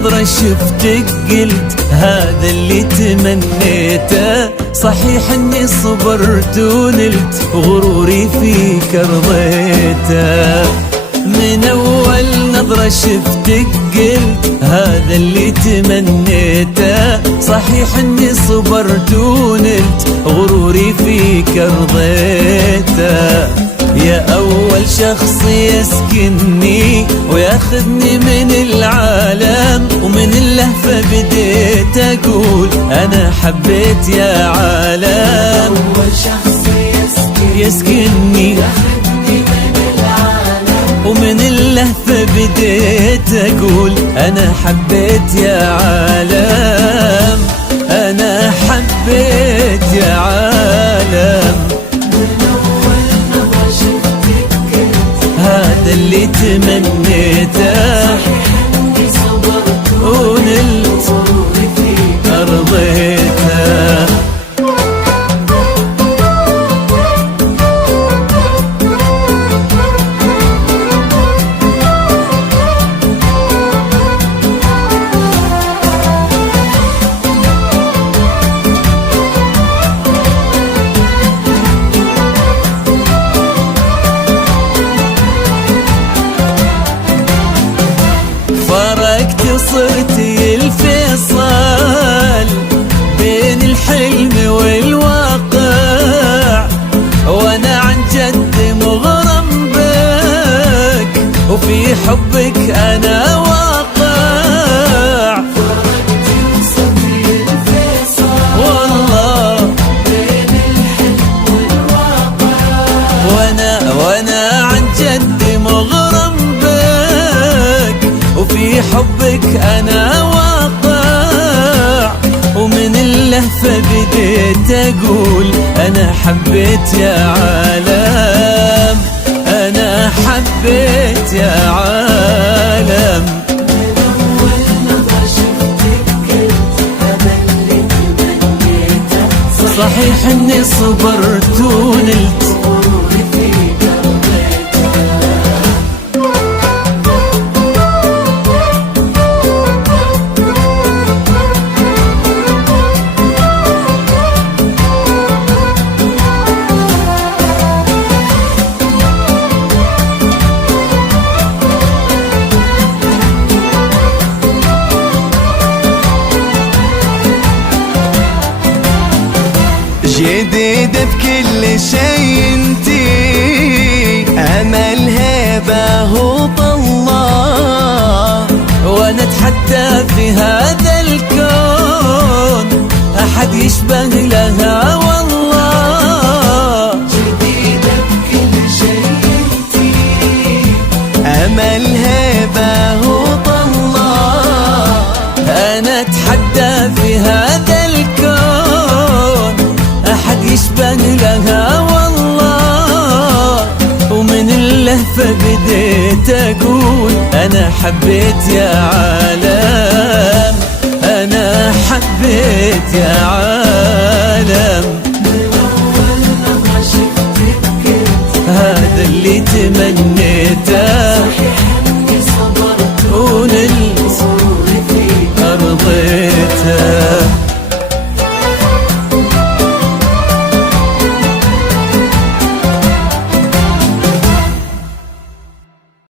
نظرة شفتك قلت هذا اللي تمنيته. صحيح اني صبرت ونلت غروري فيك رضيته. من اول نظرة شفتك قلت هذا اللي تمنيته. صحيح اني صبرت ونلت غروري فيك رضيته. يا أول شخص يسكنني وياخذني من العالم، ومن اللهفة بديت أقول أنا حبيت يا عالم. أول شخص يسكنني ياخذني من العالم، ومن اللهفة بديت أقول أنا حبيت يا عالم. أنا حبيت يا عالم. هذا اللي تمنيته. صحيح اني صبرت ونلت غروري فيك رضيته. صرتي الفيصل بين الحلم والواقع، وانا عن جد مغرم بك وفي حبك انا واقع. فرقتي وصرتي الفيصل والله بين الحلم والواقع، وانا عن جد مغرم بك وفي حبك أنا واقع. ومن اللهفة بديت أقول أنا حبيت يا عالم. أنا حبيت يا عالم. من أول نظرة شفتك قلت هذا اللي تمنيته. صحيح إني صبرت ونلت غروري فيك رضيته. جديدة بكل شي انتي، امل هبة الله، وانا اتحدى في هذا الكون احد يشبه لها والله. جديدة بكل شي انتي، امل هبة الله، انا اتحدى في هذا الكون احد يشبه لها والله. ومن اللهفة بديت اقول انا حبيت يا عالم. انا حبيت يا عالم. من أول نظرة شفتك قلت هذا اللي تمنيته.